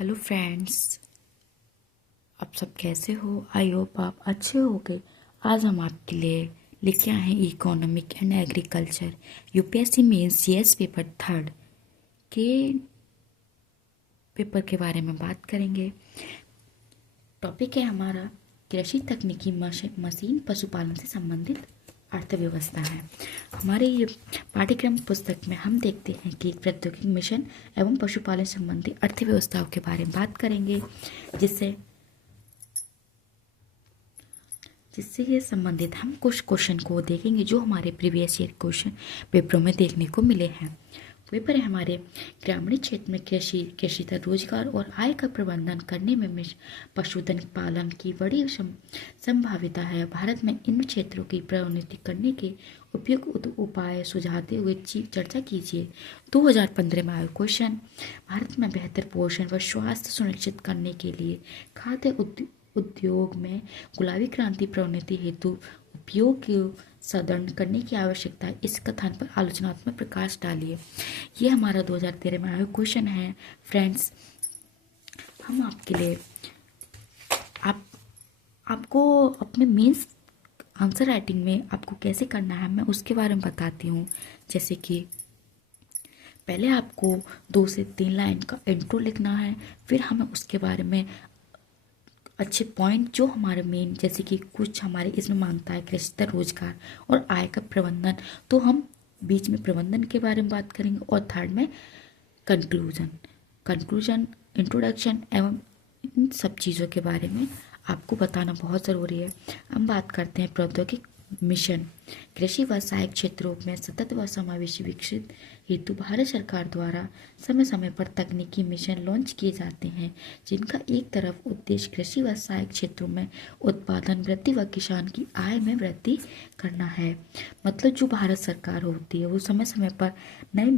Hello friends, आप सब कैसे हो? आई होप आप अच्छे होगे। आज हम आपके लिए लेके आए हैं economic and agriculture UPSC mains GS paper third के पेपर के बारे में बात करेंगे। टॉपिक है हमारा कृषि तकनीकी मशीन पशुपालन से संबंधित अर्थव्यवस्था है। हमारे ये पाठ्यक्रम पुस्तक में हम देखते हैं कि प्रौद्योगिकी मिशन एवं पशुपालन संबंधी अर्थव्यवस्थाओं के बारे में बात करेंगे, जिससे ये संबंधित हम कुछ क्वेश्चन को देखेंगे जो हमारे प्रीवियस ईयर क्वेश्चन पेपरों में देखने को मिले हैं। पेपर है हमारे ग्रामीण क्षेत्र में कृषि तथा रोजगार और आय का प्रबंधन करने में पशुधन पालन की बड़ी संभाविता है। भारत में इन क्षेत्रों की प्रोन्नति करने के उपयुक्त उपाय सुझाते हुए चर्चा कीजिए। 2015 में आया क्वेश्चन, भारत में बेहतर पोषण व स्वास्थ्य सुनिश्चित करने के लिए खाद्य उद्योग में गुलाबी क्रांति प्रोन्नति हेतु उपयोग सदन करने की आवश्यकता है। इस कथन पर आलोचनात्मक प्रकाश डालिए। ये हमारा 2013 में आया क्वेश्चन है। फ्रेंड्स, हम आपके लिए आपको अपने मेंस आंसर राइटिंग में आपको कैसे करना है मैं उसके बारे में बताती हूँ। जैसे कि पहले आपको 2 से 3 लाइन का इंट्रो लिखना है, फिर हमें उसके बारे में अच्छे पॉइंट जो हमारे मेन, जैसे कि कुछ हमारे इसमें मांगता है कृषि रोजगार और आय का प्रबंधन, तो हम बीच में प्रबंधन के बारे में बात करेंगे और थर्ड में कंक्लूजन इंट्रोडक्शन एवं इन सब चीज़ों के बारे में आपको बताना बहुत ज़रूरी है। हम बात करते हैं प्रौद्योगिक मिशन। कृषि व सहायक क्षेत्रों में सतत व समावेशी विकसित हेतु भारत सरकार द्वारा समय समय पर तकनीकी मिशन लॉन्च किए जाते हैं, जिनका एक तरफ उद्देश्य कृषि व सहायक क्षेत्रों में उत्पादन वृद्धि व किसान की आय में वृद्धि करना है। मतलब जो भारत सरकार होती है वो समय समय पर नए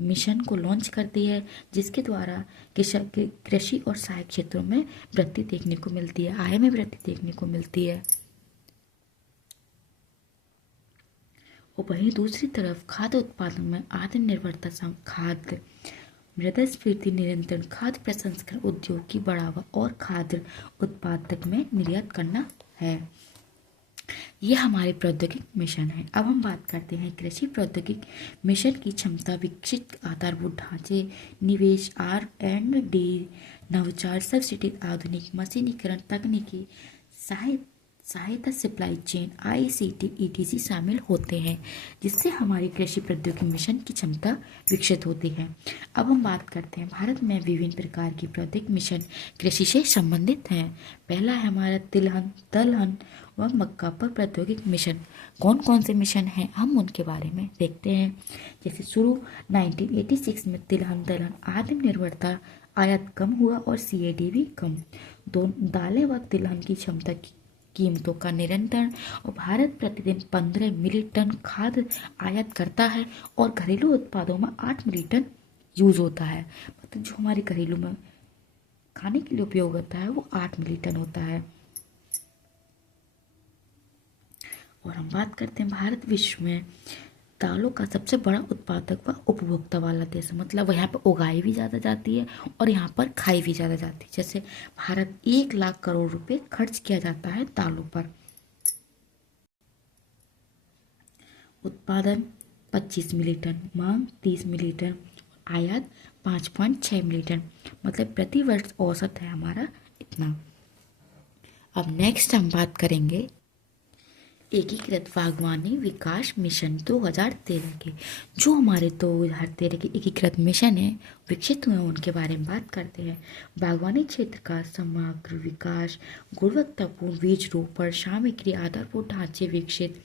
मिशन को लॉन्च करती है, जिसके द्वारा कृषि और सहायक क्षेत्रों में वृद्धि देखने को मिलती है, आय में वृद्धि देखने को मिलती है। और वहीं दूसरी तरफ खाद्य उत्पादन में आत्मनिर्भरता, खाद्य मृदास्फीति नियंत्रण, खाद्य प्रसंस्करण उद्योग की बढ़ावा और खाद्य उत्पादक में निर्यात करना है। ये हमारे प्रौद्योगिक मिशन है। अब हम बात करते हैं कृषि प्रौद्योगिक मिशन की क्षमता, विकसित आधारभूत ढांचे, निवेश, R&D, नवाचार, सब्सिडी, आधुनिक मशीनीकरण, तकनीकी सहायता, सप्लाई चेन, ICT, ETC शामिल होते हैं, जिससे हमारी कृषि प्रौद्योगिकी मिशन की क्षमता विकसित होती है। अब हम बात करते हैं भारत में विभिन्न प्रकार की प्रौद्योगिक मिशन कृषि से संबंधित हैं। पहला है हमारा तिलहन, दलहन व मक्का पर प्रौद्योगिक मिशन। कौन कौन से मिशन हैं हम उनके बारे में देखते हैं। जैसे शुरू 1986 में तिलहन दलहन आत्मनिर्भरता, आयात कम हुआ और CAD भी कम। दालें व तिलहन की क्षमता की कीमतों का नियंत्रण, और भारत प्रतिदिन 15 मिलियन टन खाद्य आयात करता है और घरेलू उत्पादों में 8 मिलियन टन यूज होता है। मतलब जो हमारे घरेलू में खाने के लिए उपयोग होता है वो 8 मिलियन टन होता है। और हम बात करते हैं भारत विश्व में दालों का सबसे बड़ा उत्पादक व उपभोक्ता वाला देश है। मतलब यहाँ पर उगाई भी ज़्यादा जाती है और यहाँ पर खाई भी ज़्यादा जाती है। जैसे भारत 1 लाख करोड़ रुपए खर्च किया जाता है दालों पर। उत्पादन 25 मिलियन टन, मांग 30 मिलियन टन, आयात 5.6 मिलियन टन। मतलब प्रति वर्ष औसत है हमारा इतना। अब नेक्स्ट हम बात करेंगे एकीकृत बागवानी विकास मिशन 2013 के। जो हमारे 2013 के एकीकृत मिशन है विकसित हुए उनके बारे में बात करते हैं। बागवानी क्षेत्र का समग्र विकास, गुणवत्तापूर्ण बीज रोपण, सामग्री, आधारभूत ढांचे विकसित।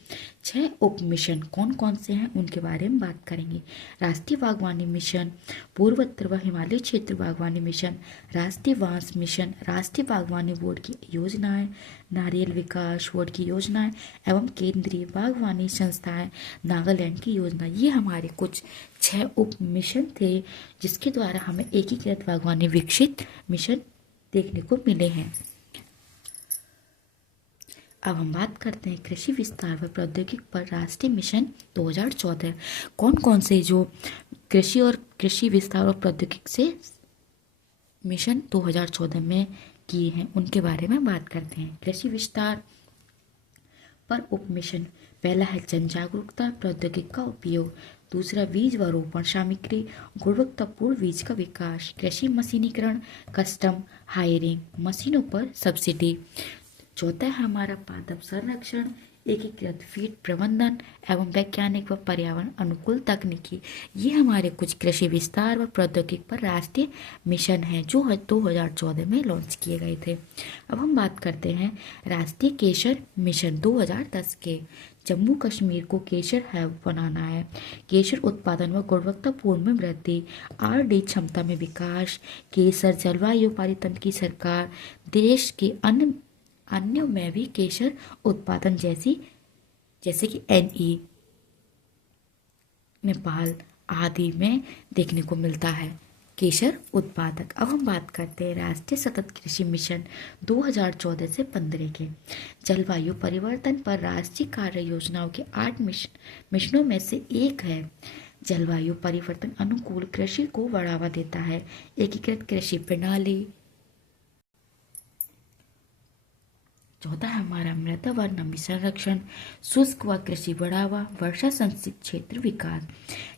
6 उप मिशन कौन कौन से हैं उनके बारे में बात करेंगे। राष्ट्रीय बागवानी मिशन, पूर्वोत्तर व हिमालय क्षेत्र बागवानी मिशन, राष्ट्रीय बांस मिशन, राष्ट्रीय बागवानी बोर्ड की योजनाएं, नारियल विकास बोर्ड की योजनाएं एवं केंद्रीय बागवानी संस्थाएं नागालैंड की योजना। ये हमारे कुछ 6 उप मिशन थे जिसके द्वारा हमें एकीकृत बागवानी विकसित मिशन देखने को मिले हैं। अब हम बात करते हैं कृषि विस्तार व प्रौद्योगिकी पर राष्ट्रीय मिशन 2014। कौन कौन से जो कृषि और कृषि विस्तार और प्रौद्योगिकी से मिशन 2014 में किए हैं उनके बारे में बात करते हैं। कृषि विस्तार पर उप मिशन, पहला है जन जागरूकता, प्रौद्योगिकी का उपयोग। दूसरा बीज व रोपण सामग्री, गुणवत्तापूर्ण बीज का विकास। कृषि मशीनीकरण, कस्टम हायरिंग, मशीनों पर सब्सिडी। चौथा है हमारा पादप संरक्षण, एकीकृत फीड प्रबंधन एवं वैज्ञानिक व पर्यावरण अनुकूल तकनीकी। ये हमारे कुछ कृषि विस्तार व प्रौद्योगिकी पर राष्ट्रीय मिशन हैं जो 2014 में लॉन्च किए गए थे। अब हम बात करते हैं राष्ट्रीय केसर मिशन 2010 के। जम्मू कश्मीर को केसर हब बनाना है। केसर उत्पादन व गुणवत्तापूर्ण में वृद्धि, आर&डी क्षमता में विकास। केसर जलवायु परिवर्तन की सरकार, देश के अन्यों में भी केसर उत्पादन जैसे कि नेपाल आदि में देखने को मिलता है केसर उत्पादक। अब हम बात करते हैं राष्ट्रीय सतत कृषि मिशन 2014 से 15 के। जलवायु परिवर्तन पर राष्ट्रीय कार्य योजनाओं के 8 मिशनों में से एक है। जलवायु परिवर्तन अनुकूल कृषि को बढ़ावा देता है। एकीकृत कृषि प्रणाली। चौथा है हमारा मृदा व नमी संरक्षण, शुष्क व कृषि बढ़ावा, वर्षा संचित क्षेत्र विकास।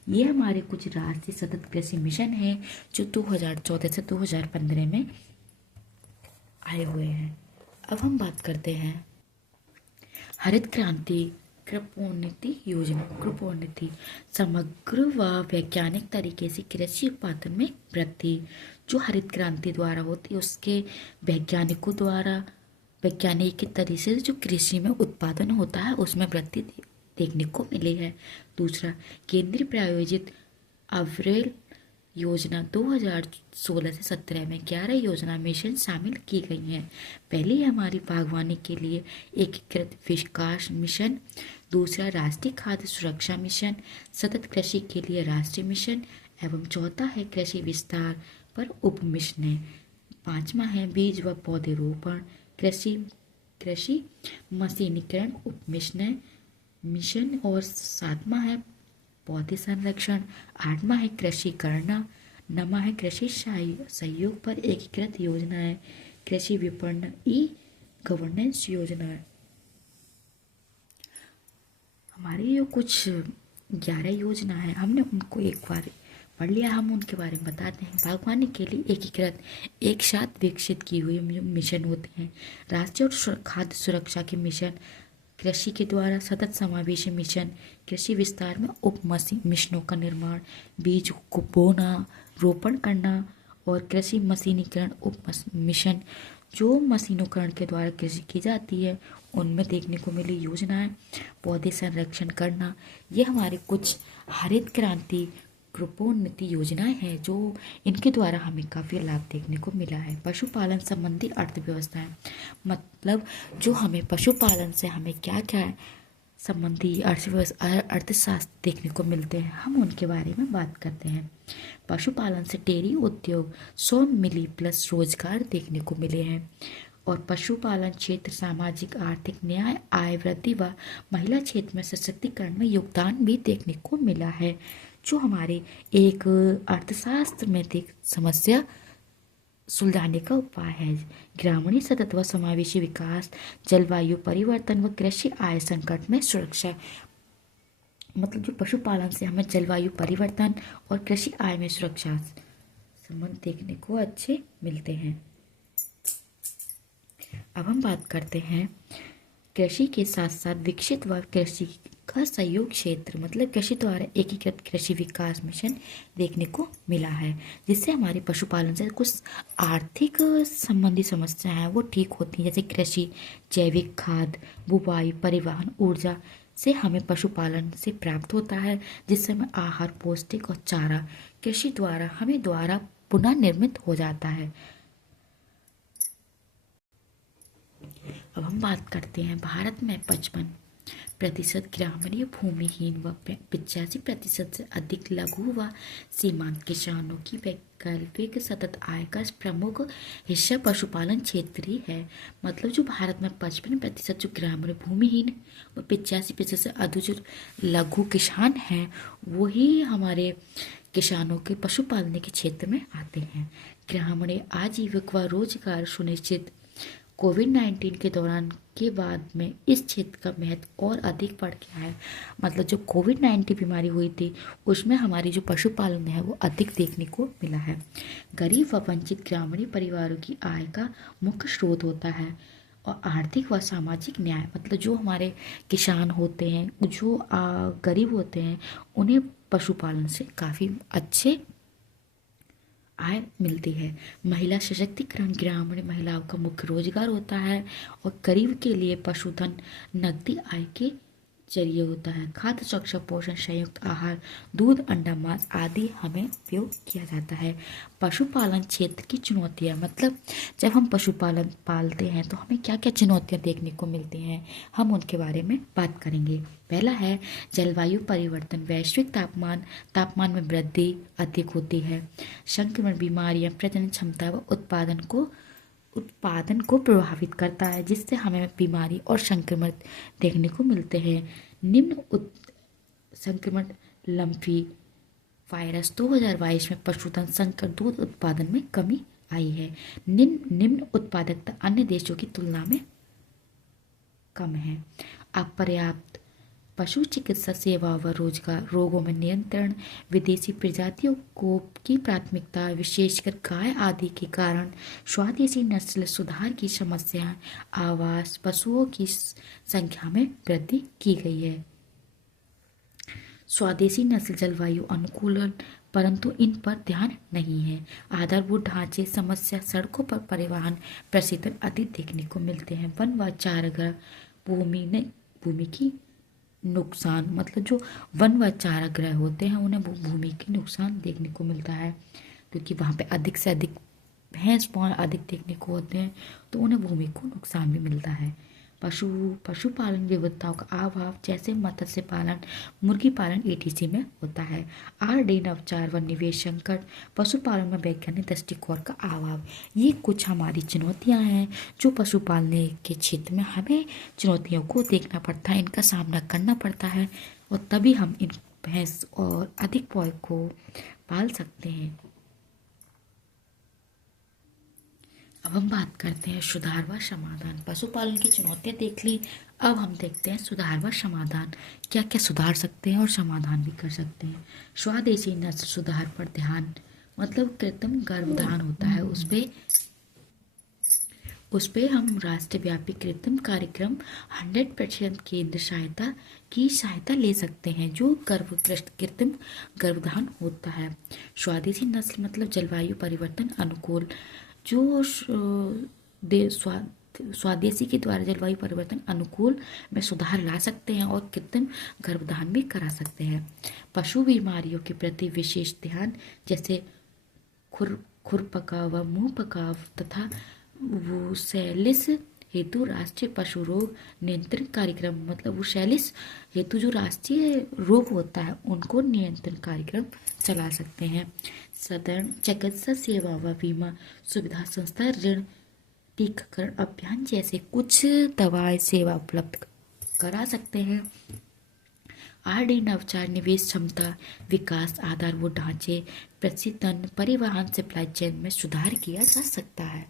ये हमारे कुछ राष्ट्रीय सतत कृषि मिशन हैं जो 2014 से 2015 में आए हुए हैं। अब हम बात करते हैं हरित क्रांति कृपोन्नति योजना। कृपोन्नति समग्र व वैज्ञानिक तरीके से कृषि उत्पादन में वृद्धि। जो हरित क्रांति द्वारा होती है उसके वैज्ञानिकों द्वारा वैज्ञानिक के तरीके से जो कृषि में उत्पादन होता है उसमें वृद्धि देखने को मिली है। दूसरा, केंद्रीय प्रायोजित अविरल योजना 2016 से 17 में 11 योजना मिशन शामिल की गई हैं। पहली हमारी बागवानी के लिए एकीकृत विकास मिशन। दूसरा, राष्ट्रीय खाद्य सुरक्षा मिशन। सतत कृषि के लिए राष्ट्रीय मिशन। एवं चौथा है कृषि विस्तार पर उप मिशन। पांचवा है बीज व पौधे रोपण, कृषि मशीनीकरण उप मिशन। और सातवां है पौधे संरक्षण। आठवां है कृषि करना। नवा है कृषि सहयोग पर एकीकृत योजना है। कृषि विपणन ई गवर्नेंस योजना है। हमारी जो कुछ 11 योजना है हमने उनको एक बार पढ़ लिया, हम उनके बारे में बताते हैं। बागवानी के लिए एकीकृत एक साथ विकसित की हुई मिशन होते हैं। राष्ट्रीय और खाद्य सुरक्षा के मिशन, कृषि के द्वारा सतत समावेशी मिशन, कृषि विस्तार में उप मिशनों का निर्माण, बीज को बोना, रोपण करना और कृषि मशीनीकरण उप मिशन। जो मशीनीकरण के द्वारा कृषि की जाती है उनमें देखने को मिली योजनाएं। पौधे संरक्षण करना, ये हमारे कुछ हरित क्रांति कृपोन्नति योजनाएं हैं जो इनके द्वारा हमें काफ़ी लाभ देखने को मिला है। पशुपालन संबंधी अर्थव्यवस्थाएं, मतलब जो हमें पशुपालन से हमें क्या क्या संबंधी अर्थशास्त्र देखने को मिलते हैं हम उनके बारे में बात करते हैं। पशुपालन से डेयरी उद्योग 100 मिली प्लस रोजगार देखने को मिले हैं। और पशुपालन क्षेत्र सामाजिक आर्थिक न्याय, आय वृद्धि व महिला क्षेत्र में सशक्तिकरण में योगदान भी देखने को मिला है, जो हमारे एक अर्थशास्त्र में समस्या सुलझाने का उपाय है। ग्रामीण सतत व समावेशी विकास, जलवायु परिवर्तन व कृषि आय संकट में सुरक्षा, मतलब जो पशुपालन से हमें जलवायु परिवर्तन और कृषि आय में सुरक्षा संबंध देखने को अच्छे मिलते हैं। अब हम बात करते हैं कृषि के साथ साथ विकसित व कृषि का सहयोग क्षेत्र, मतलब कृषि द्वारा एकीकृत कृषि विकास मिशन देखने को मिला है, जिससे हमारे पशुपालन से कुछ आर्थिक संबंधी समस्याएं हैं वो ठीक होती हैं, जैसे कृषि, जैविक खाद, बुवाई, परिवहन, ऊर्जा से हमें पशुपालन से प्राप्त होता है, जिससे हमें आहार, पौष्टिक और चारा कृषि द्वारा हमें द्वारा पुनः निर्मित हो जाता है। अब हम बात करते हैं भारत में 55% ग्रामीण भूमिहीन व 85% से अधिक लघु व सीमांत किसानों की वैकल्पिक सतत आय का प्रमुख हिस्सा पशुपालन क्षेत्र ही है। मतलब जो भारत में 55% जो ग्रामीण भूमिहीन व 85% से अधिक जो लघु किसान हैं वही हमारे किसानों के पशुपालन के क्षेत्र में आते हैं। ग्रामीण आजीविका व रोजगार सुनिश्चित। कोविड-19 के दौरान के बाद में इस क्षेत्र का महत्व और अधिक बढ़ गया है। मतलब जो कोविड-19 बीमारी हुई थी उसमें हमारी जो पशुपालन है वो अधिक देखने को मिला है। गरीब व वंचित ग्रामीण परिवारों की आय का मुख्य स्रोत होता है। और आर्थिक व सामाजिक न्याय, मतलब जो हमारे किसान होते हैं, जो गरीब होते हैं, उन्हें पशुपालन से काफ़ी अच्छे आय मिलती है। महिला सशक्तिकरण ग्रामीण महिलाओं का मुख्य रोजगार होता है और गरीब के लिए पशुधन नकदी आय के जरिए होता है। खाद्य सुरक्षा, पोषण, संयुक्त आहार, दूध, अंडा, मांस आदि हमें उपयोग किया जाता है। पशुपालन क्षेत्र की चुनौतियाँ, मतलब जब हम पशुपालन पालते हैं तो हमें क्या क्या चुनौतियाँ देखने को मिलती हैं, हम उनके बारे में बात करेंगे। पहला है जलवायु परिवर्तन। वैश्विक तापमान में वृद्धि अधिक होती है। संक्रमण, बीमारियां, प्रजनन क्षमता व उत्पादन को प्रभावित करता है, जिससे हमें बीमारी और संक्रमण देखने को मिलते हैं। संक्रमण लम्पी वायरस 2022 में पशुधन संकट, दूध उत्पादन में कमी आई है। निम्न उत्पादकता अन्य देशों की तुलना में कम है। अपर्याप्त पशु चिकित्सा सेवा व रोजगार, रोगों में नियंत्रण, विदेशी प्रजातियों की प्राथमिकता, विशेषकर गाय आदि के कारण स्वदेशी नस्ल सुधार की समस्या, आवास, पशुओं की संख्या में वृद्धि की गई है। स्वदेशी नस्ल जलवायु अनुकूलन, परंतु इन पर ध्यान नहीं है। आधारभूत ढांचे समस्या, सड़कों पर परिवहन प्रशीतन अधिक देखने को मिलते हैं। वन व चारागाह भूमि की नुकसान, मतलब जो वन व चारागाह होते हैं उन्हें भूमि की नुकसान देखने को मिलता है, क्योंकि वहाँ पे अधिक से अधिक भैंस पाल अधिक देखने को होते हैं तो उन्हें भूमि को नुकसान भी मिलता है। पशुपालन विविधताओं का अभाव, जैसे मत्स्य पालन, मुर्गी पालन etc में होता है। RD नवाचार व निवेश संकट, पशुपालन में वैज्ञानिक दृष्टिकोण का अभाव, ये कुछ हमारी चुनौतियां हैं जो पशुपालन के क्षेत्र में हमें चुनौतियों को देखना पड़ता है, इनका सामना करना पड़ता है, और तभी हम इन भैंस और अधिक पौध को पाल सकते हैं। अब हम बात करते हैं सुधार व समाधान। पशुपालन की चुनौतियाँ देख ली, अब हम देखते हैं सुधार व समाधान, क्या क्या सुधार सकते हैं और समाधान भी कर सकते हैं। स्वदेशी नस्ल सुधार पर ध्यान, मतलब कृत्रिम गर्भधान होता है, उस पे हम राष्ट्रव्यापी कृत्रिम कार्यक्रम 100% केंद्र सहायता ले सकते हैं, जो कृत्रिम गर्भधान होता है। स्वदेशी नस्ल मतलब जलवायु परिवर्तन अनुकूल, जो स्वदेशी के द्वारा जलवायु परिवर्तन अनुकूल में सुधार ला सकते हैं और कृत्रिम गर्भधान भी करा सकते हैं। पशु बीमारियों के प्रति विशेष ध्यान, जैसे खुरपका व मुंह पकाव तथा वुसेलिस हेतु राष्ट्रीय पशु रोग नियंत्रण कार्यक्रम, मतलब वुसेलिस हेतु जो राष्ट्रीय रोग होता है उनको नियंत्रण कार्यक्रम चला सकते हैं। साधारण चिकित्सा सेवा व बीमा सुविधा संस्था, ऋण, टीकाकरण अभियान जैसे कुछ दवाएं सेवा उपलब्ध करा सकते हैं। RD नवाचार, निवेश क्षमता विकास, आधारभूत ढांचे, प्रशिक्षण, परिवहन, सप्लाई चेन में सुधार किया जा सकता है।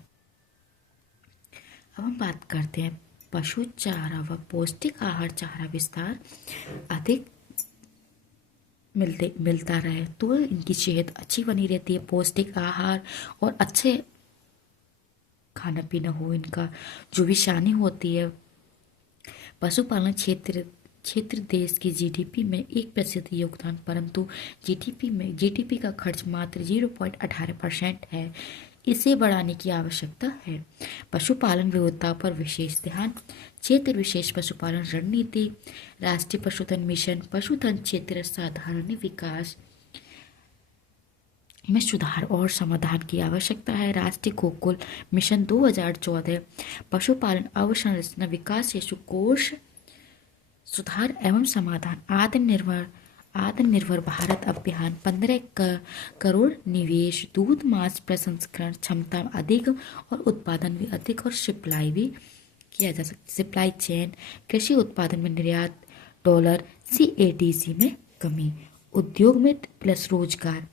अब हम बात करते हैं पशु चारा व पौष्टिक आहार चारा विस्तार अधिक मिलता रहे तो इनकी सेहत अच्छी बनी रहती है। पौष्टिक आहार और अच्छे खाना पीना हो, इनका जो विषानी होती है। पशुपालन क्षेत्र देश की GDP में 1% योगदान, परंतु GDP का खर्च मात्र 0.18% है। इसे बढ़ाने की आवश्यकता है। पशुपालन विविधता पर विशेष ध्यान, क्षेत्र विशेष पशुपालन रणनीति, राष्ट्रीय पशुधन मिशन, पशुधन क्षेत्र साधारण विकास में सुधार और समाधान की आवश्यकता है। राष्ट्रीय गोकुल मिशन 2014, पशुपालन अवसंरचना विकास हेतु कोष सुधार एवं समाधान, आत्मनिर्भर भारत अभियान, 15 करोड़ निवेश, दूध मांस प्रसंस्करण क्षमता अधिक और उत्पादन भी अधिक और सप्लाई भी किया जा सकता है। सप्लाई चेन, कृषि उत्पादन में निर्यात, $CADC में कमी, उद्योग में प्लस रोजगार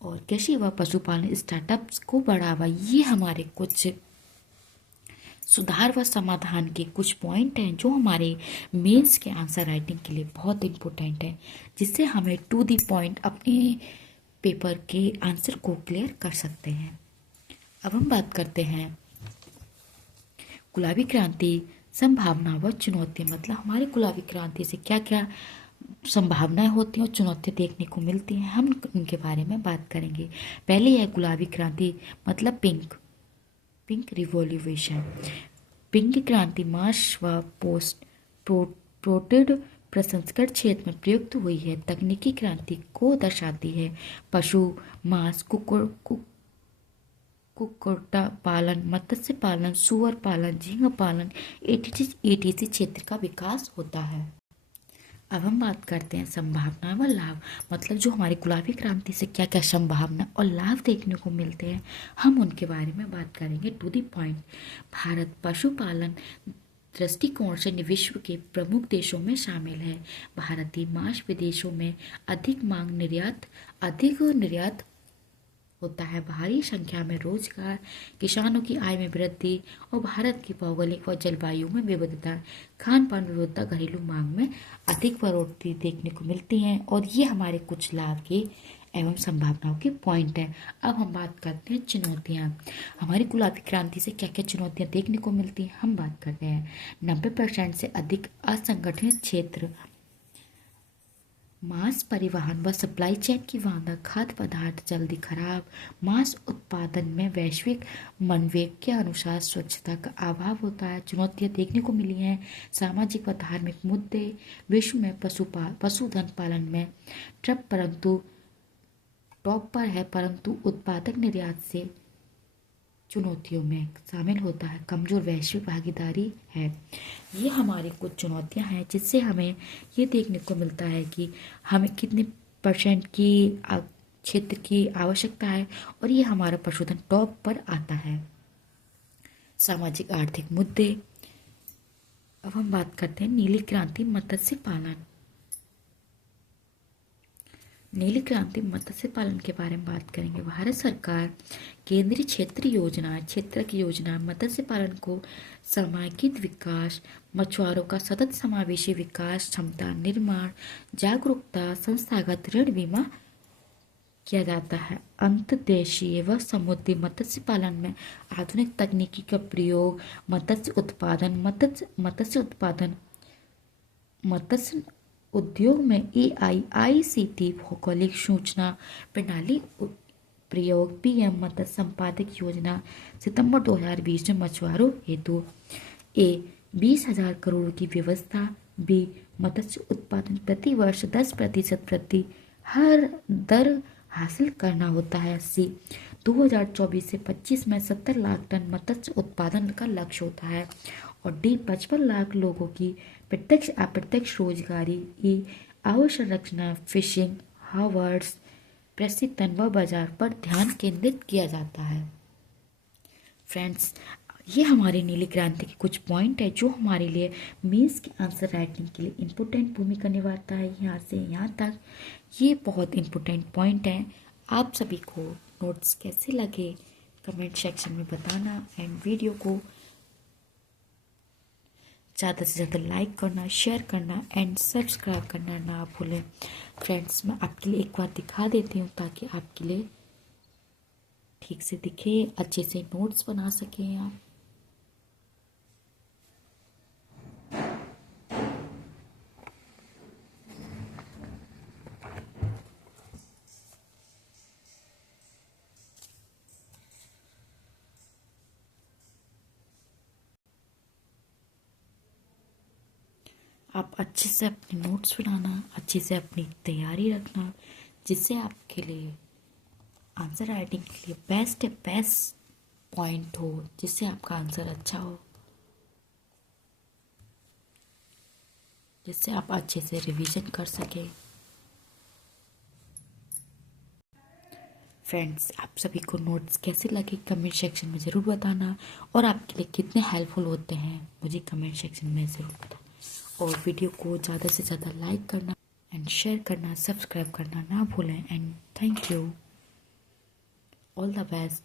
और कृषि व पशुपालन स्टार्टअप्स को बढ़ावा। ये हमारे कुछ सुधार व समाधान के कुछ पॉइंट हैं जो हमारे मेंस के आंसर राइटिंग के लिए बहुत इम्पोर्टेंट है, जिससे हमें टू द पॉइंट अपने पेपर के आंसर को क्लियर कर सकते हैं। अब हम बात करते हैं गुलाबी क्रांति संभावना व चुनौतियाँ, मतलब हमारी गुलाबी क्रांति से क्या क्या संभावनाएं होती हैं और चुनौतियाँ देखने को मिलती हैं, हम उनके बारे में बात करेंगे। पहले है गुलाबी क्रांति, मतलब पिंक रिवॉल्यूशन। पिंक क्रांति मांस व प्रोटीन प्रसंस्करण क्षेत्र में प्रयुक्त हुई है। तकनीकी क्रांति को दर्शाती है। पशु मांस, कुक्कुट पालन, मत्स्य पालन, सुअर पालन, झींगा पालन, एटीसी क्षेत्र का विकास होता है। अब हम बात करते हैं संभावना व लाभ, मतलब जो हमारी गुलाबी क्रांति से क्या क्या संभावना और लाभ देखने को मिलते हैं, हम उनके बारे में बात करेंगे टू द पॉइंट। भारत पशुपालन दृष्टिकोण से विश्व के प्रमुख देशों में शामिल है। भारतीय मांस विदेशों में अधिक निर्यात होता है। भारी संख्या में रोजगार, किसानों की आय में वृद्धि और भारत की भौगोलिक व जलवायु में विविधता, खान पान विविधता, घरेलू मांग में अधिक बढ़ोतरी देखने को मिलती हैं। और ये हमारे कुछ लाभ के एवं संभावनाओं के पॉइंट हैं। अब हम बात करते हैं चुनौतियाँ। हमारी गुलाबी क्रांति से क्या क्या चुनौतियाँ देखने को मिलती हैं, हम बात करते हैं। 90% से अधिक असंगठित क्षेत्र, मांस परिवहन व सप्लाई चेन की वांधा, खाद्य पदार्थ जल्दी खराब, मांस उत्पादन में वैश्विक मनवेग के अनुसार स्वच्छता का अभाव होता है। चुनौतियाँ देखने को मिली हैं। सामाजिक व धार्मिक मुद्दे, विश्व में पशुधन पालन में टॉप पर है, परंतु उत्पादक निर्यात से चुनौतियों में शामिल होता है। कमजोर वैश्विक भागीदारी है। ये हमारी कुछ चुनौतियां हैं जिससे हमें ये देखने को मिलता है कि हमें कितने % की क्षेत्र की आवश्यकता है और ये हमारा पशुधन टॉप पर आता है। सामाजिक आर्थिक मुद्दे। अब हम बात करते हैं नीली क्रांति मत्स्य पालन। नीली क्रांति मत्स्य पालन के बारे में बात करेंगे। भारत सरकार केंद्रीय क्षेत्र की योजना मत्स्य पालन को समायोजित विकास, मछुआरों का सतत समावेशी विकास, क्षमता निर्माण, जागरूकता, संस्थागत ऋण बीमा किया जाता है। अंतर्देशीय व समुद्री मत्स्य पालन में आधुनिक तकनीकी का प्रयोग, मत्स्य उद्योग में AIICT भौगोलिक सूचना प्रणाली प्रयोग, PM मत्स्य संपादक योजना सितंबर 2020 में मछुआरों हेतु। A 20,000 करोड़ की व्यवस्था। B मत्स्य उत्पादन प्रति वर्ष 10% वृद्धि हर दर हासिल करना होता है। C 2024 से 25 में 70 लाख टन मत्स्य उत्पादन का लक्ष्य होता है। और D 55 लाख लोगों की प्रत्यक्ष अप्रत्यक्ष रोजगारी। E अवसंरचना, फिशिंग, हार्वर्स, प्रशिक्षण व बाजार पर ध्यान केंद्रित किया जाता है। फ्रेंड्स, ये हमारी नीली क्रांति के कुछ पॉइंट है जो हमारे लिए मेंस के आंसर राइटिंग के लिए इम्पोर्टेंट भूमिका निभाता है। यहाँ से यहाँ तक ये बहुत इम्पोर्टेंट पॉइंट हैं। आप सभी को नोट्स कैसे लगे कमेंट सेक्शन में बताना एंड वीडियो को ज़्यादा से ज़्यादा लाइक करना, शेयर करना एंड सब्सक्राइब करना ना भूलें। फ्रेंड्स, मैं आपके लिए एक बार दिखा देती हूँ ताकि आपके लिए ठीक से दिखे, अच्छे से नोट्स बना सकें आप। आप अच्छे से अपने नोट्स बनाना, अच्छे से अपनी तैयारी रखना, जिससे आपके लिए आंसर राइटिंग के लिए बेस्ट पॉइंट हो, जिससे आपका आंसर अच्छा हो, जिससे आप अच्छे से रिवीजन कर सकें। फ्रेंड्स, आप सभी को नोट्स कैसे लगे कमेंट सेक्शन में ज़रूर बताना और आपके लिए कितने हेल्पफुल होते हैं मुझे कमेंट सेक्शन में ज़रूर बताना। और वीडियो को ज़्यादा से ज़्यादा लाइक करना एंड शेयर करना, सब्सक्राइब करना ना भूलें। And thank you, all the best.